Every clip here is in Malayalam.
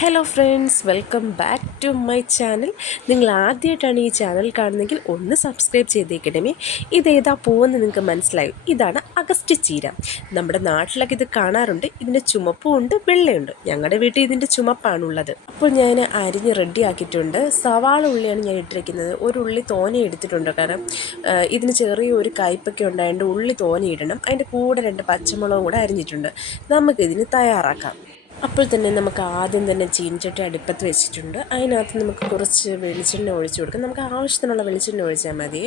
Hello friends welcome back to my channel നിങ്ങൾ ആദ്യമായിട്ടാണ് ഈ ചാനൽ കാണുന്നതെങ്കിൽ ഒന്ന് സബ്സ്ക്രൈബ് ചെയ്തേക്കണമേ. ഇതേതാ പൂവെന്ന് നിങ്ങൾക്ക് മനസ്സിലായി? ഇതാണ് അഗസ്റ്റ് ചീര. നമ്മുടെ നാട്ടിലൊക്കെ ഇത് കാണാറുണ്ട്. ഇതിന്റെ ചുമപ്പും ഉണ്ട് വെള്ളയുണ്ട്. ഞങ്ങളുടെ വീട്ടിൽ ഇതിന്റെ ചുമപ്പാണുള്ളത്. അപ്പോൾ ഞാൻ അരിഞ്ഞ് റെഡിയാക്കിയിട്ടുണ്ട് സവാള ഉള്ളിയാണ് ഞാൻ ഇട്ടിരിക്കുന്നത്. ഒരു ഉള്ളി തോനെ എടുത്തിട്ടുണ്ട് കാരണം ഇതിന് ചെറിയൊരു കയ്പൊക്കെ ഉണ്ടായതുകൊണ്ട് ഉള്ളി തോനെ ഇടണം. അതിന്റെ കൂടെ രണ്ട് പച്ചമുളകും കൂടെ അരിഞ്ഞിട്ടുണ്ട്. നമുക്കിതിന് തയ്യാറാക്കാം. അപ്പോൾ തന്നെ നമുക്ക് ആദ്യം തന്നെ ചീനച്ചട്ടി അടുപ്പത്ത് വെച്ചിട്ടുണ്ട്. അതിനകത്ത് നമുക്ക് കുറച്ച് വെളിച്ചെണ്ണ ഒഴിച്ചു കൊടുക്കാം. നമുക്ക് ആവശ്യത്തിനുള്ള വെളിച്ചെണ്ണ ഒഴിച്ചാൽ മതി.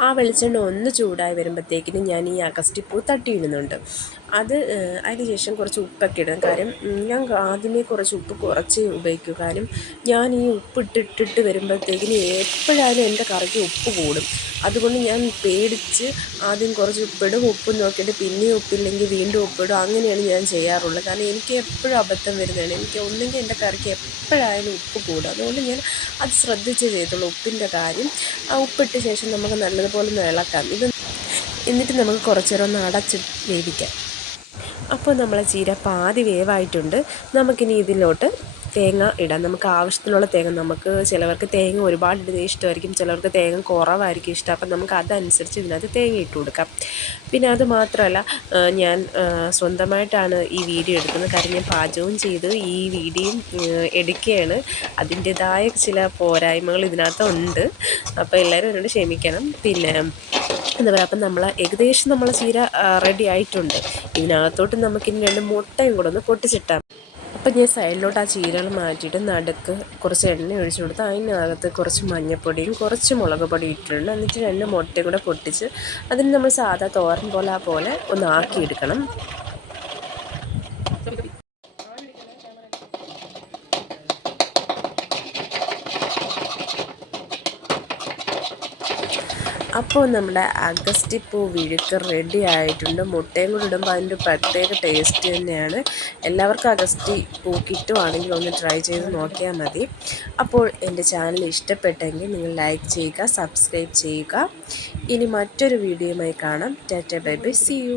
ആ വെളിച്ചെണ്ണ ഒന്ന് ചൂടായി വരുമ്പോഴത്തേക്കിന് ഞാൻ ഈ അഗസ്റ്റിപ്പൂ തട്ടിയിടുന്നുണ്ട്. അത് അതിന് ശേഷം കുറച്ച് ഉപ്പൊക്കെ ഇടും കാര്യം ഞാൻ ആദ്യമേ കുറച്ച് ഉപ്പ് കുറച്ച് ഉപയോഗിക്കും കാര്യം ഞാൻ ഈ ഉപ്പ് ഇട്ടിട്ടിട്ട് വരുമ്പോഴത്തേക്കിന് എപ്പോഴായാലും എന്റെ കറിക്ക് ഉപ്പ് കൂടും. അതുകൊണ്ട് ഞാൻ പേടിച്ച് ആദ്യം കുറച്ച് ഉപ്പിടും. ഉപ്പ് നോക്കിയിട്ട് പിന്നെയും ഉപ്പില്ലെങ്കിൽ വീണ്ടും ഉപ്പിടും. അങ്ങനെയാണ് ഞാൻ ചെയ്യാറുള്ളത് കാരണം എനിക്ക് എപ്പോഴും അബദ്ധം വരുന്നതാണ്. എനിക്ക് ഒന്നെങ്കിൽ എന്റെ കറിക്ക് എപ്പോഴായാലും ഉപ്പ് കൂടും. അതുകൊണ്ട് ഞാൻ അത് ശ്രദ്ധിച്ച് ചെയ്തുള്ളൂ ഉപ്പിന്റെ കാര്യം. ആ ഉപ്പിട്ട ശേഷം നമുക്ക് നല്ലതുപോലെ ഒന്ന് ഇളക്കാം. ഇത് എന്നിട്ട് നമുക്ക് കുറച്ചേരം ഒന്ന് അടച്ച് വേവിക്കാം. അപ്പോൾ നമ്മളെ ചീര പാതി വേവായിട്ടുണ്ട്. നമുക്കിനി ഇതിലോട്ട് തേങ്ങ ഇടാം. നമുക്ക് ആവശ്യത്തിനുള്ള തേങ്ങ നമുക്ക് ചിലവർക്ക് തേങ്ങ ഒരുപാട് ഇടുന്നത് ഇഷ്ടമായിരിക്കും ചിലവർക്ക് തേങ്ങ കുറവായിരിക്കും ഇഷ്ടം. അപ്പം നമുക്ക് അതനുസരിച്ച് ഇതിനകത്ത് തേങ്ങ ഇട്ട് കൊടുക്കാം. പിന്നെ അത് മാത്രമല്ല ഞാൻ സ്വന്തമായിട്ടാണ് ഈ വീഡിയോ എടുക്കുന്നത് കാരണം ഞാൻ പാചകവും ചെയ്ത് ഈ വീഡിയോയും എടുക്കുകയാണ്. അതിന്റെതായ ചില പോരായ്മകൾ ഇതിനകത്തുണ്ട് അപ്പോൾ എല്ലാവരും എന്നോട് ക്ഷമിക്കണം. പിന്നെ എന്താ പറയുക അപ്പം നമ്മൾ ഏകദേശം നമ്മൾ ചീര റെഡി ആയിട്ടുണ്ട്. ഇതിനകത്തോട്ട് നമുക്കിനി രണ്ട് മുട്ടയും കൂടെ ഒന്ന് പൊട്ടിച്ചിട്ടാം അപ്പം ഞാൻ സൈഡിലോട്ട് ആ ചീരകൾ മാറ്റിയിട്ട് നടുക്ക് കുറച്ച് എണ്ണ ഒഴിച്ചു കൊടുത്ത് അതിനകത്ത് കുറച്ച് മഞ്ഞൾപ്പൊടിയും കുറച്ച് മുളക് പൊടി ഇട്ടിട്ടുണ്ട്. എന്നിട്ട് രണ്ട് മുട്ടയും കൂടെ പൊട്ടിച്ച് അതിന് നമ്മൾ സാധാ തോരൻ പോലെ ആ പോലെ ഒന്ന് ആക്കിയെടുക്കണം. അപ്പോൾ നമ്മുടെ അഗസ്റ്റി പൂ വിഴുക്ക് റെഡി ആയിട്ടുണ്ട്. മുട്ടയും കൂടി ഇടുമ്പോൾ അതിന്റെ പ്രത്യേക ടേസ്റ്റ് തന്നെയാണ്. എല്ലാവർക്കും അഗസ്റ്റി പൂ കിട്ടുവാണെങ്കിൽ ഒന്ന് ട്രൈ ചെയ്ത് നോക്കിയാൽ മതി. അപ്പോൾ എന്റെ ചാനൽ ഇഷ്ടപ്പെട്ടെങ്കിൽ നിങ്ങൾ ലൈക്ക് ചെയ്യുക സബ്സ്ക്രൈബ് ചെയ്യുക. ഇനി മറ്റൊരു വീഡിയോയുമായി കാണാം. Tata bye bye see you